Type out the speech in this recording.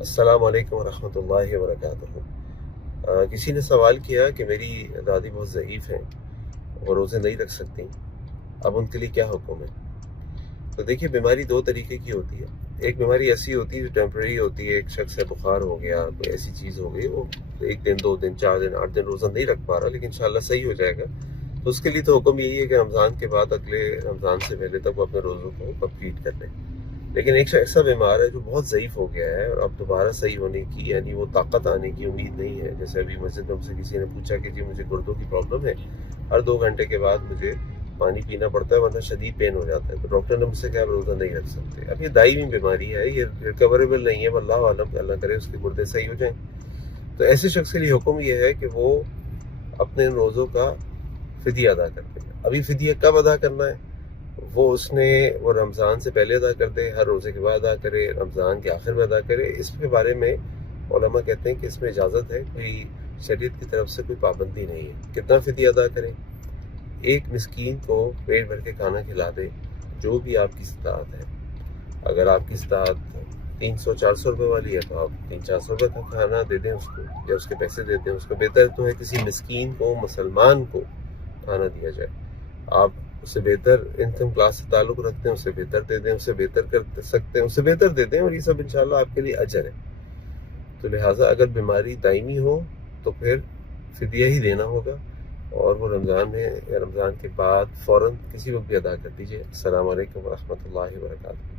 السلام علیکم ورحمۃ اللہ وبرکاتہ۔ کسی نے سوال کیا کہ میری دادی بہت ضعیف ہیں اور روزے نہیں رکھ سکتی، اب ان کے لیے کیا حکم ہے؟ تو دیکھیے، بیماری دو طریقے کی ہوتی ہے۔ ایک بیماری ایسی ہوتی ہے جو ٹیمپریری ہوتی ہے، ایک شخص ہے بخار ہو گیا، کوئی ایسی چیز ہو گئی، وہ ایک دن، دو دن، 4 دن، 8 دن روزہ نہیں رکھ پا رہا، لیکن انشاءاللہ صحیح ہو جائے گا۔ تو اس کے لیے تو حکم یہی ہے کہ رمضان کے بعد اگلے رمضان سے پہلے تک وہ اپنے روزوں کو کمپلیٹ کر لیں۔ لیکن ایک ایسا بیمار ہے جو بہت ضعیف ہو گیا ہے اور اب دوبارہ صحیح ہونے کی، یعنی وہ طاقت آنے کی امید نہیں ہے۔ جیسے ابھی مسجد میں ہم سے کسی نے پوچھا کہ جی مجھے گردوں کی پرابلم ہے، ہر 2 گھنٹے کے بعد مجھے پانی پینا پڑتا ہے ورنہ شدید پین ہو جاتا ہے، تو ڈاکٹر نے مجھ سے کہا روزہ نہیں رکھ سکتے۔ اب یہ دائمی بیماری ہے، یہ ریکوریبل نہیں ہے، واللہ عالم، کہ اللہ کرے اس کے گردے صحیح ہو جائیں۔ تو ایسے شخص کے لیے حکم یہ ہے کہ وہ اپنے روزوں کا فدیہ ادا کر دے۔ ابھی فدیہ کب ادا کرنا ہے؟ وہ رمضان سے پہلے ادا کر دے، ہر روزے کے بعد ادا کرے، رمضان کے آخر میں ادا کرے۔ اس کے بارے میں علماء کہتے ہیں کہ اس میں اجازت ہے، کوئی شریعت کی طرف سے کوئی پابندی نہیں ہے۔ کتنا فدیہ ادا کریں؟ ایک مسکین کو پیٹ بھر کے کھانا کھلا دے، جو بھی آپ کی استطاعت ہے۔ اگر آپ کی استطاعت 300-400 روپے والی ہے تو آپ 300-400 روپے کا کھانا دے دیں اس کو، یا اس کے پیسے دے دیں اس کو۔ بہتر تو ہے کسی مسکین کو، مسلمان کو کھانا دیا جائے۔ آپ اس سے بہتر انکم کلاس سے تعلق رکھتے ہیں، اس سے بہتر دے دیں، اس سے بہتر کر سکتے ہیں اس سے بہتر دے دیں، اور یہ سب انشاءاللہ آپ کے لیے اجر ہے۔ تو لہٰذا اگر بیماری دائمی ہو تو پھر فدیہ ہی دینا ہوگا، اور وہ رمضان میں یا رمضان کے بعد فوراً کسی وقت بھی ادا کر دیجیے۔ السلام علیکم ورحمۃ اللہ وبرکاتہ۔